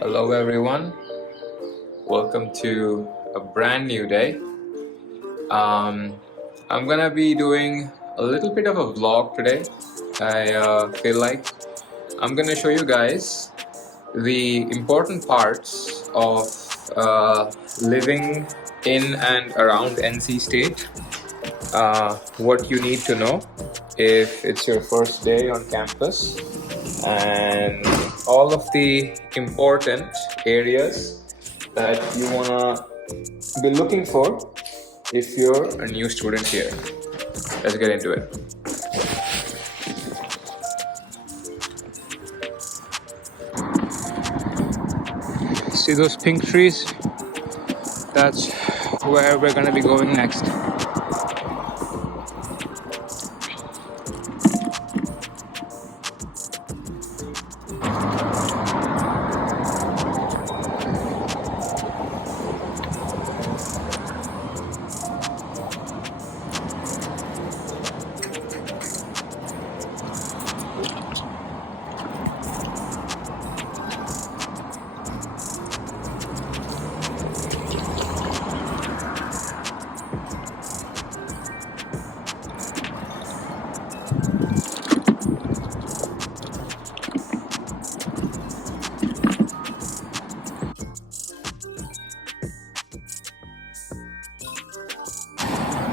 Hello everyone, welcome to a brand new day. I'm gonna be doing a little bit of a vlog today. I feel like I'm gonna show you guys the important parts of living in and around NC State, what you need to know if it's your first day on campus, and all of the important areas that you wanna be looking for if you're a new student here. Let's get into it. See those pink trees? That's where we're gonna be going next.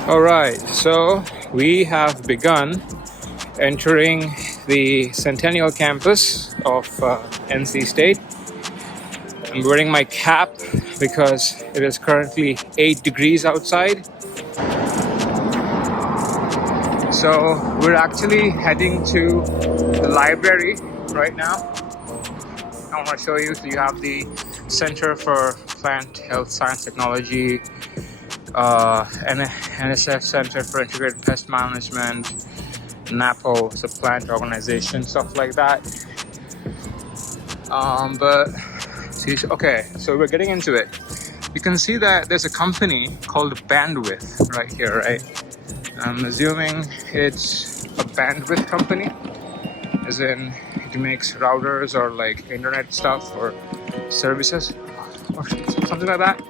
Alright, so we have begun entering the Centennial campus of NC State. I'm wearing my cap because it is currently 8 degrees outside. So we're actually heading to the library right now. I want to show you. So you have the Center for Plant Health Science Technology, NSF Center for Integrated Pest Management, NAPO, it's a plant organization, stuff like that. So we're getting into it. You can see that there's a company called Bandwidth right here, right? I'm assuming it's a bandwidth company, as in it makes routers or like internet stuff or services or something like that.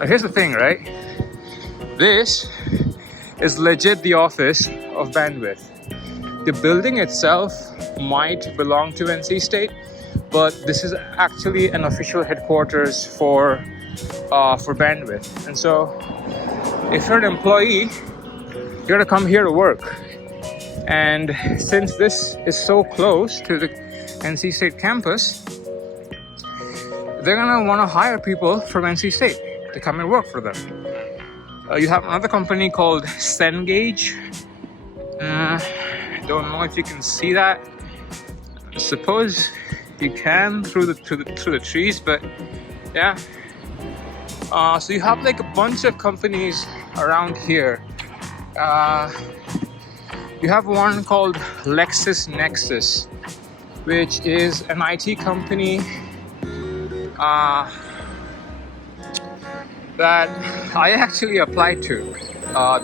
Now here's the thing, right? This is legit the office of Bandwidth. The building itself might belong to NC State, but this is actually an official headquarters for Bandwidth. And so if you're an employee, you're gonna come here to work. And since this is so close to the NC State campus, they're gonna wanna hire people from NC State to come and work for them. You have another company called Cengage. Don't know if you can see that. I suppose you can through the trees, but yeah. So you have like a bunch of companies around here. You have one called LexisNexis, which is an IT company that I actually applied to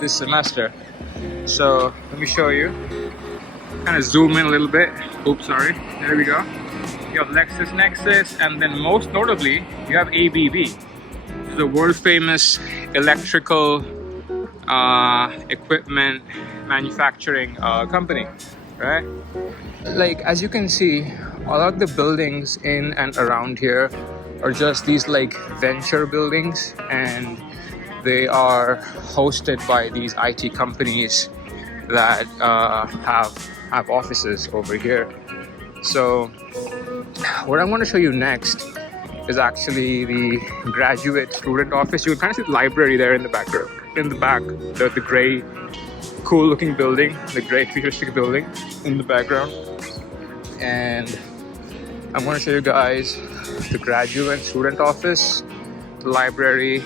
this semester. So let me show you. Kind of zoom in a little bit. Oops, sorry. There we go. You have LexisNexis, and then most notably, you have ABB, the world famous electrical equipment manufacturing company, right? Like, as you can see, all of the buildings in and around here are just these like venture buildings, and they are hosted by these IT companies that have offices over here. So what I'm going to show you next is actually the graduate student office. You can kind of see the library there in the background. In the back, the gray, cool looking building, the gray futuristic building in the background. And I'm going to show you guys the graduate student office, the library,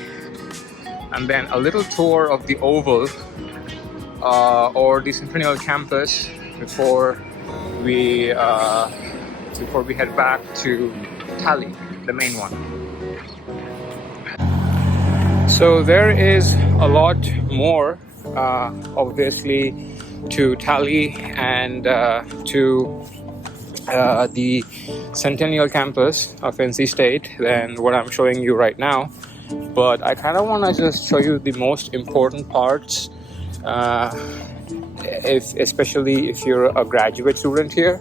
and then a little tour of the Oval or the Centennial campus before we head back to Cali, the main one. So there is a lot more, obviously, to Cali and to the Centennial campus of NC State than what I'm showing you right now. But I kind of want to just show you the most important parts, especially if you're a graduate student here,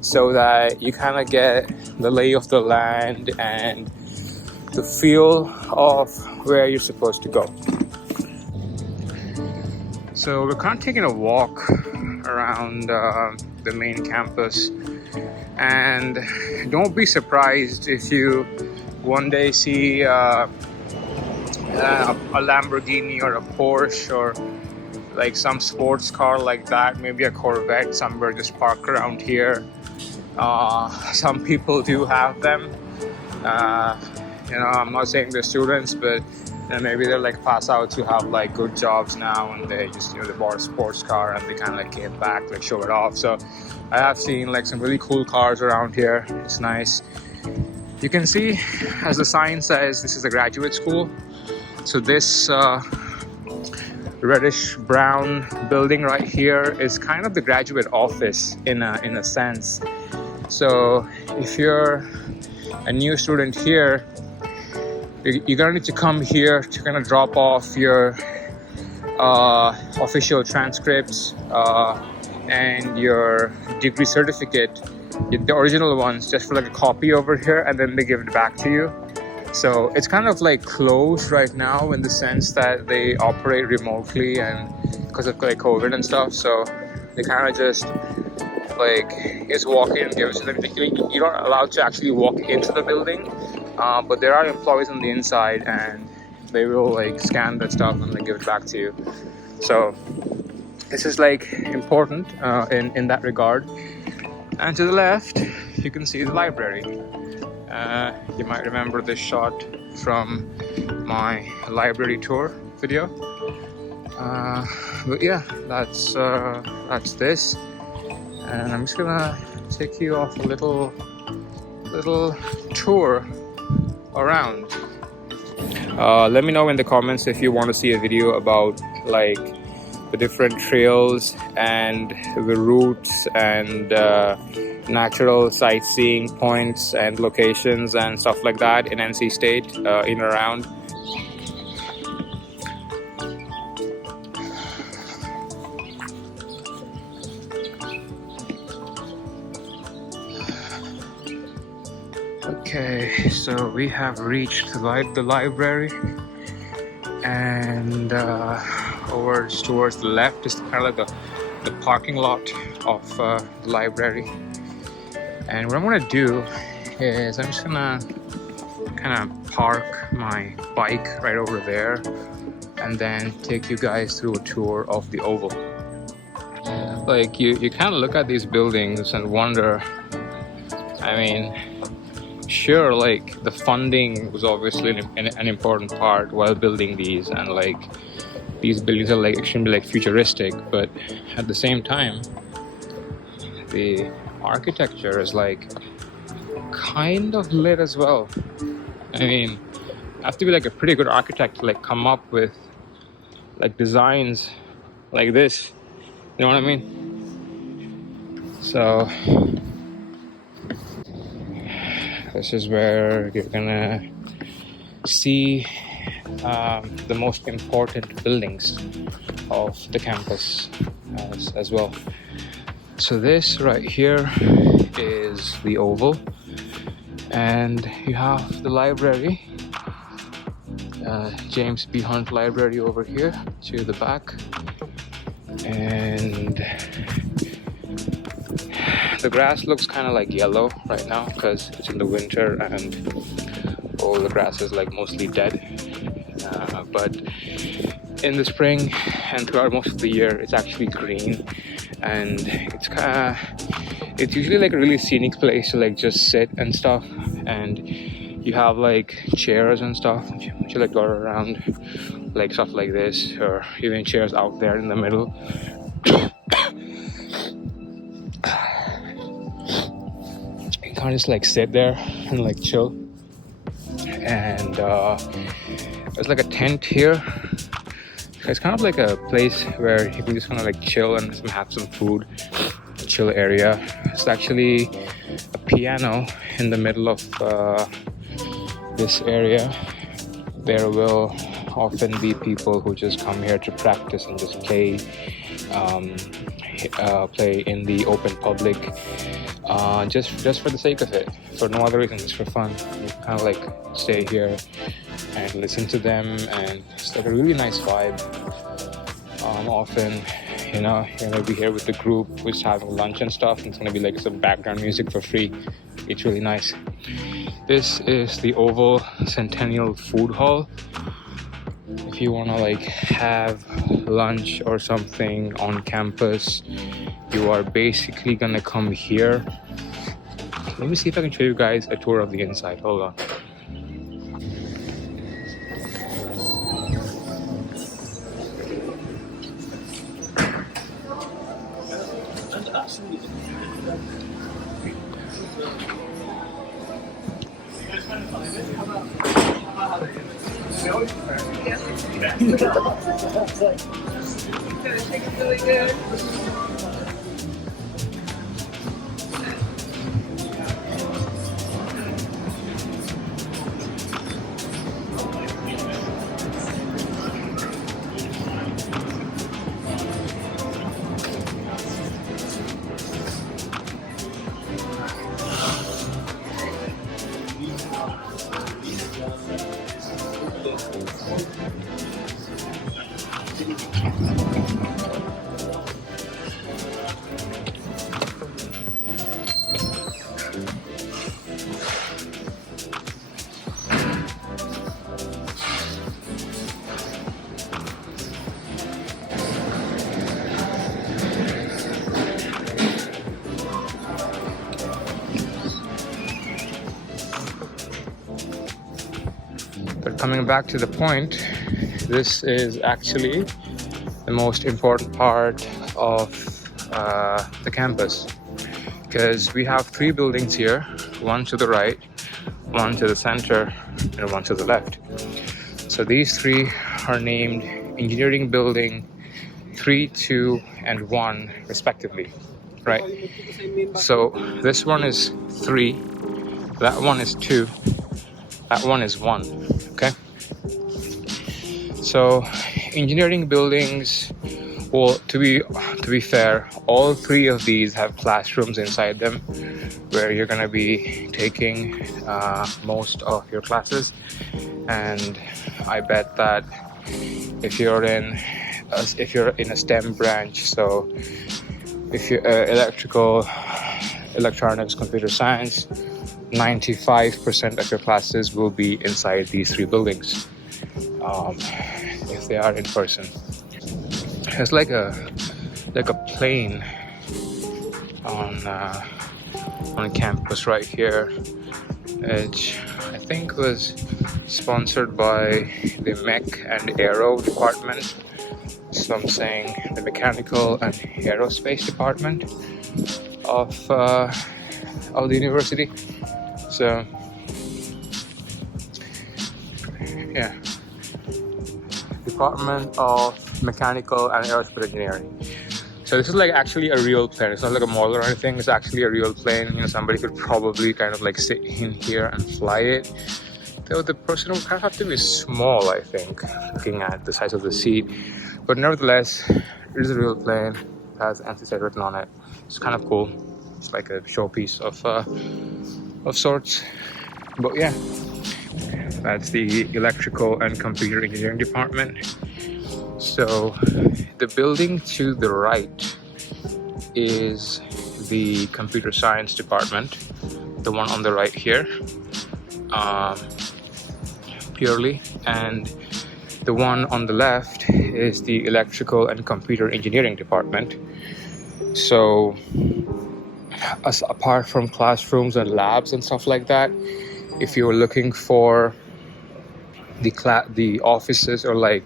so that you kind of get the lay of the land and the feel of where you're supposed to go. So we're kind of taking a walk around the main campus, and don't be surprised if you one day see a Lamborghini or a Porsche or like some sports car like that, maybe a Corvette somewhere just parked around here. Some people do have them. I'm not saying they're students, but maybe they're like pass outs who have like good jobs now, and they just they bought a sports car and they kind of like came back, like show it off. So I have seen like some really cool cars around here. It's nice. You can see, as the sign says, this is a graduate school. So this reddish brown building right here is kind of the graduate office in a sense. So if you're a new student here, you're gonna need to come here to kind of drop off your official transcripts and your degree certificate, the original ones, just for like a copy over here, and then they give it back to you. So it's kind of like closed right now in the sense that they operate remotely and because of like COVID and stuff. So they kind of just like walk in, give it to them. You're not allowed to actually walk into the building, but there are employees on the inside, and they will like scan that stuff and then give it back to you. So this is like important in that regard. And to the left, you can see the library. You might remember this shot from my library tour video. But yeah, that's this. And I'm just gonna take you off a little tour around. Let me know in the comments if you want to see a video about like the different trails and the routes and natural sightseeing points and locations and stuff like that in NC State, in and around. Okay, so we have reached the library, and over towards the left is kind of like the parking lot of the library. And what I'm gonna do is I'm just gonna kind of park my bike right over there and then take you guys through a tour of the Oval. Like you kind of look at these buildings and wonder, I mean, sure, like the funding was obviously an important part while building these, and like these buildings are like extremely like futuristic, but at the same time the architecture is like kind of lit as well. I mean, you have to be like a pretty good architect to like come up with like designs like this, you know what I mean? So this is where you're gonna see the most important buildings of the campus as well. So this right here is the Oval, and you have the library, James B. Hunt Library over here to the back, and the grass looks kind of like yellow right now because it's in the winter and all the grass is like mostly dead, but in the spring and throughout most of the year it's actually green, and it's usually like a really scenic place to like just sit and stuff, and you have like chairs and stuff which you like go around, like stuff like this, or even chairs out there in the middle. You can't just like sit there and like chill, and there's like a tent here. It's kind of like a place where you can just kind of like chill and have some food, chill area. It's actually piano in the middle of this area. There will often be people who just come here to practice and just play in the open public, just for the sake of it, for no other reason, just for fun. You kind of like stay here and listen to them, and it's like a really nice vibe. Often, you know, you're gonna be here with the group who's having lunch and stuff, and it's gonna be like some background music for free. It's really nice. This is the Oval Centennial Food Hall. If you want to like have lunch or something on campus, you are basically gonna come here. Let me see if I can show you guys a tour of the inside. Hold on. Really good. But coming back to the point, this is actually the most important part of the campus, because we have 3 buildings here, one to the right, one to the center, and one to the left. So these 3 are named Engineering Building 3, 2, and 1 respectively, right? So this one is 3, that one is 2, that one is 1, okay? So engineering buildings, well, to be fair, all 3 of these have classrooms inside them where you're going to be taking most of your classes. And I bet that if you're in a STEM branch, so if you're electrical, electronics, computer science, 95% of your classes will be inside these 3 buildings, if they are in person. It's like a plane on campus right here, which I think was sponsored by the Mech and Aero department. So I'm saying the Mechanical and Aerospace department of the university. So yeah, Department of Mechanical and Aerospace Engineering. So this is like actually a real plane. It's not like a model or anything. It's actually a real plane. You know, somebody could probably kind of like sit in here and fly it. Though the person would kind of have to be small, I think, looking at the size of the seat. But nevertheless, it is a real plane. It has NC written on it. It's kind of cool. It's like a showpiece of sorts. But yeah, that's the Electrical and Computer Engineering department. So the building to the right is the Computer Science department, the one on the right here, purely, and the one on the left is the Electrical and Computer Engineering department. So apart from classrooms and labs and stuff like that, if you're looking for the offices, or like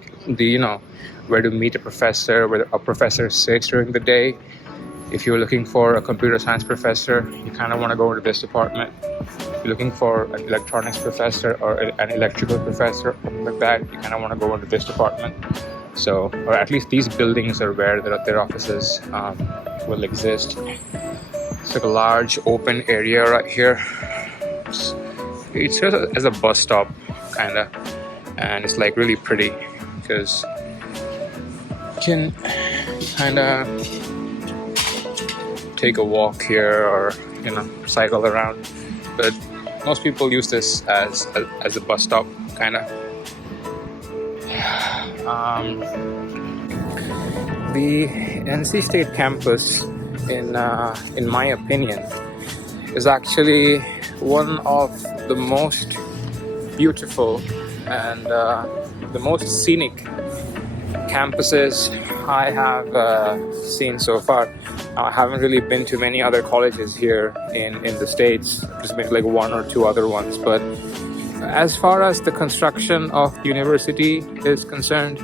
where to meet a professor, where a professor sits during the day, if you're looking for a computer science professor, you kind of want to go into this department. If you're looking for an electronics professor or an electrical professor, something like that, you kind of want to go into this department. So, or at least these buildings are where their offices will exist. It's like a large open area right here. It's just as a bus stop, kind of, and it's like really pretty because you can kind of take a walk here or cycle around. But most people use this as a bus stop, kind of. The NC State campus, in my opinion, is actually one of the most beautiful and the most scenic campuses I have seen so far. I haven't really been to many other colleges here in the States. There's been like one or two other ones, but as far as the construction of the university is concerned,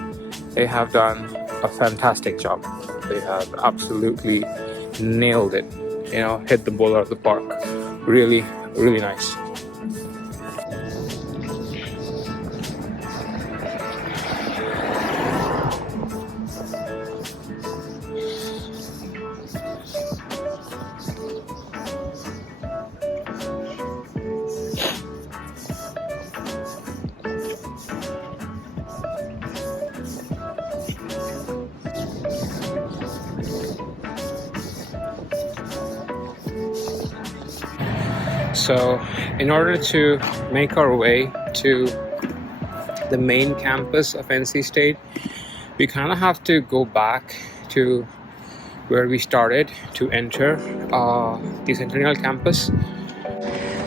they have done a fantastic job. They have absolutely nailed it, hit the ball out of the park. Really, really nice. So in order to make our way to the main campus of NC State, we kind of have to go back to where we started to enter the Centennial campus.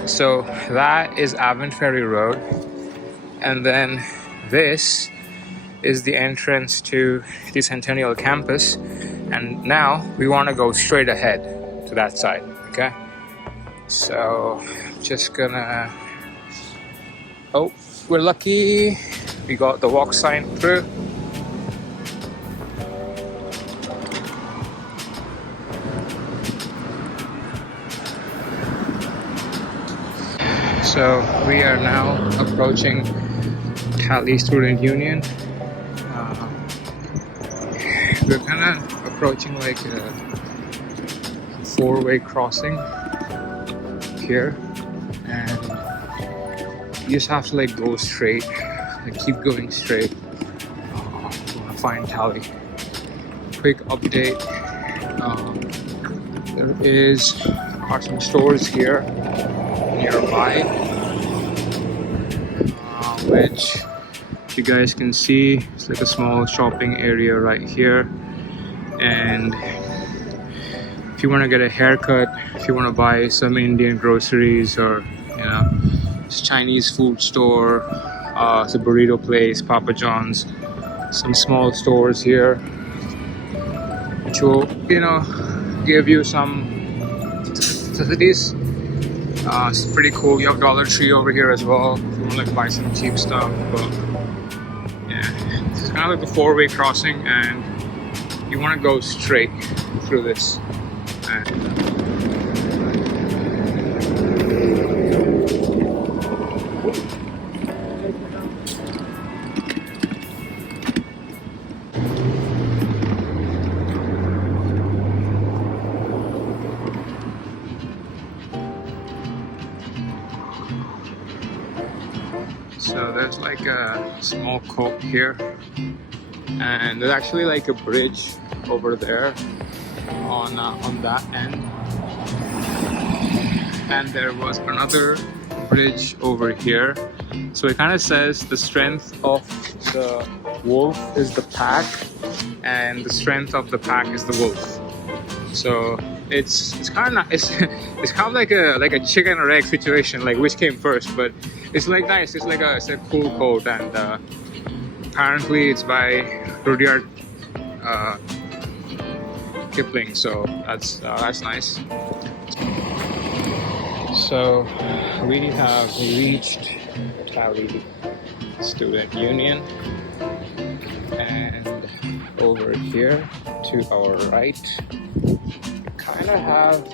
So that is Avon Ferry Road, and then this is the entrance to the Centennial campus, and now we want to go straight ahead to that side, okay? So just gonna, oh, we're lucky, we got the walk sign through. So we are now approaching Cali Student Union. We're kind of approaching like a four-way crossing here, and you just have to like go straight, like keep going straight. To find Cali. Quick update, there are some stores here nearby, which you guys can see. It's like a small shopping area right here, and if you want to get a haircut, if you want to buy some Indian groceries, or it's Chinese food store, it's a burrito place, Papa John's, some small stores here which will give you some facilities. It's pretty cool. You have Dollar Tree over here as well if you want to like buy some cheap stuff. But yeah, it's kind of like a four-way crossing, and you want to go straight through this. So there's like a small cove here, and there's actually like a bridge over there on that end, and there was another bridge over here. So it kind of says the strength of the wolf is the pack, and the strength of the pack is the wolf. So it's kind of like a chicken or egg situation, like which came first. But it's like nice. It's a cool quote, and apparently it's by Rudyard Kipling. So that's nice. So we have reached Cali Student Union, and over here to our right we kind of have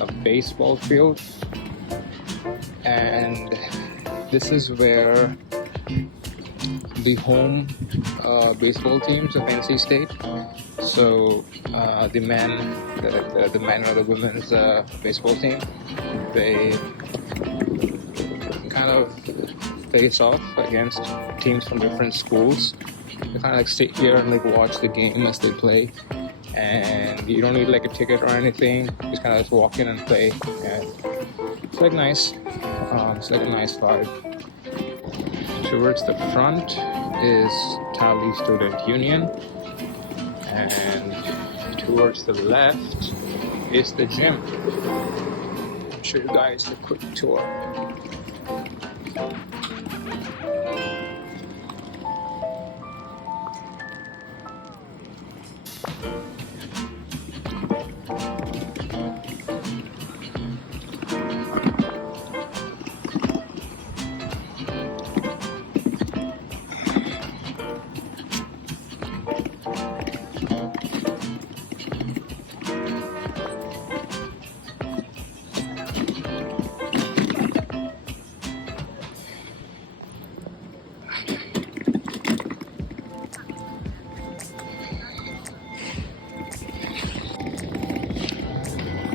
a baseball field, and this is where the home baseball teams of NC State. So the men or the women's baseball team, they kind of face off against teams from different schools. You kind of like sit here and like watch the game as they play, and you don't need like a ticket or anything. You just kind of just walk in and play, and it's like nice. It's like a nice vibe. Towards the front is Cali Student Union, and towards the left is the gym. I'll show you guys a quick tour.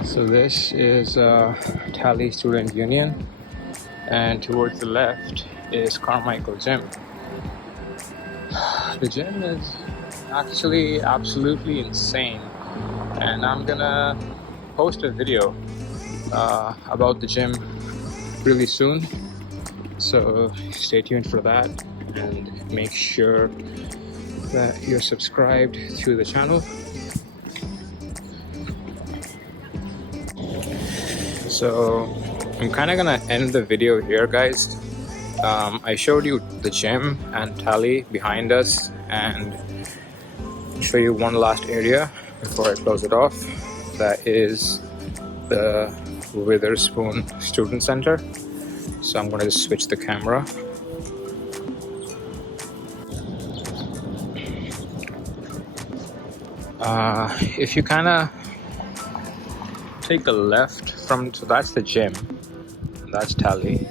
So this is Cali Student Union, and towards the left is Carmichael Gym. The gym is actually absolutely insane, and I'm gonna post a video about the gym really soon, so stay tuned for that, and make sure that you're subscribed to the channel. So I'm kind of gonna end the video here, guys. I showed you the gym and Cali behind us, and show you one last area before I close it off. That is the Witherspoon Student Center. So I'm gonna just switch the camera. If you kind of take a left from, so that's the gym, that's Cali.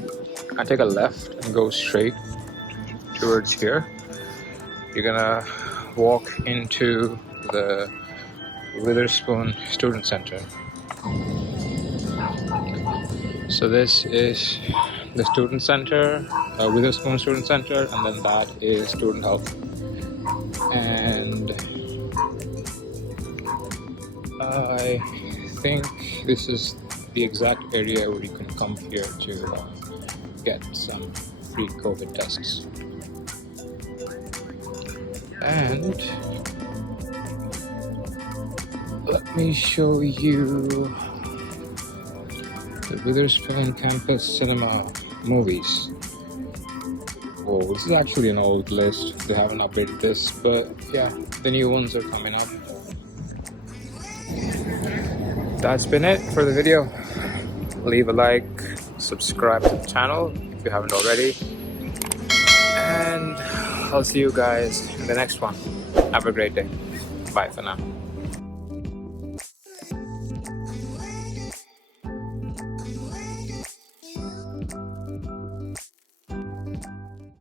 I take a left and go straight towards here. You're gonna walk into the Witherspoon Student Center. So this is the student center, Witherspoon Student Center, and then that is Student Health. And I think this is the exact area where you can come here to get some free COVID tests. And let me show you the Witherspoon Campus Cinema movies. Oh, this is actually an old list. They haven't updated this, but yeah, the new ones are coming up. That's been it for the video. Leave a like, subscribe to the channel if you haven't already, and I'll see you guys in the next one. Have a great day. Bye for now.